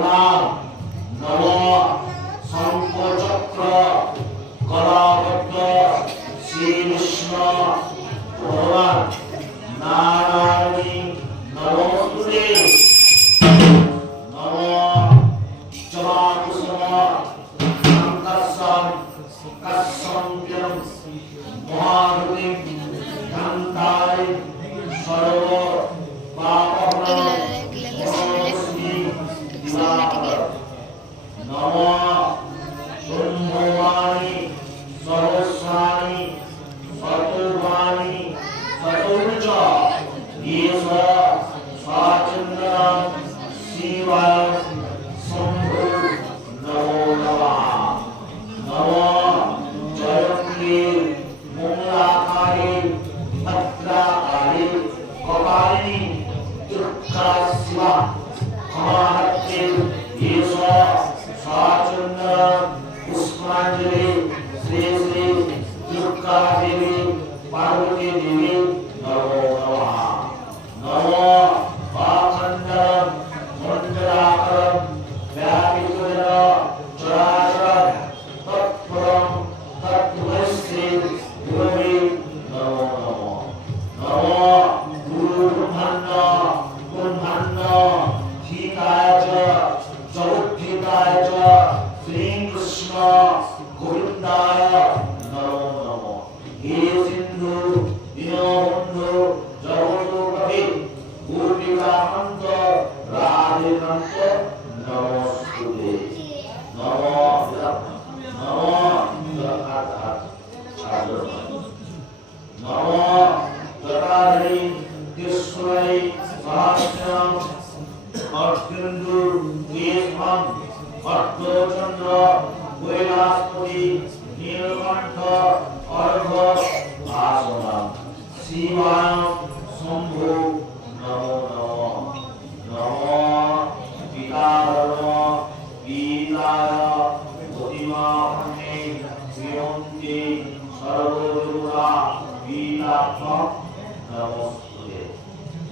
প্রণাম নম শঙ্খচক্র গদাবদ্ধ শ্রী বিষ্ণু ভগবান নারায়ণী নমস্তুতে নম জবাকুসুম কাঙ্কাসম কাসংজ্ঞম মহাগতিম কান্তায় সর্ব পাপহরণ নম ব্রহ্মবাণী সহস্রাণি শতবাণী শতৌচ येष स्वाचन्द्रं शिवाय शम्भो नमो नमः नमो जयन्ते मंगलाकारे भद्राकारे कपालिनी दुर्गा शिवा क्षमाहर्ते येष स्वाचन्द्रं पुष्पाञ्जलि श्री श्री दुर्गा देवी पार्वती देवी नमो नमः नमो अखण्डं मण्डलाकारं व्यापितोय चराचरं तत्परं तत्त्वस्य गुरवे नमो नमः नमो गुरुब्रह्मण्ड ब्रह्मण्ड धीताय च जगद्धिताय च श्रीकृष्ण गोविन्दाय नमो नमः हे सिन्धु दीनबन्धु जगद्गुरुपते गोपिकान्त राधेकान्त नमस्ते नमो नमो नमो तथाधरि कृष्णै सहस्रं अर्जुन्दु केशवं भक्तचन्द्र कैलासपति नीलकण्ठ अर्घ आसनं शिवाय शम्भो नमो नमः नमो पितामह पिताय प्रतिमापन्ने श्रीमन्ते सर्वदेवता पितात्मक नमस्ते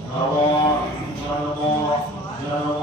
नमो जन्म जन्म